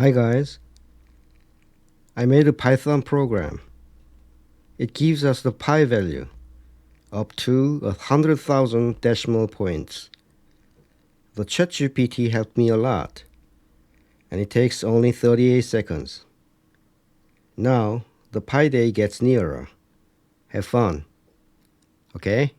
Hi guys, I made a Python program. It gives us the pi value up to 100,000 decimal points. The Chat GPT helped me a lot, and it takes only 38 seconds. Now the pi day gets nearer. Have fun, okay?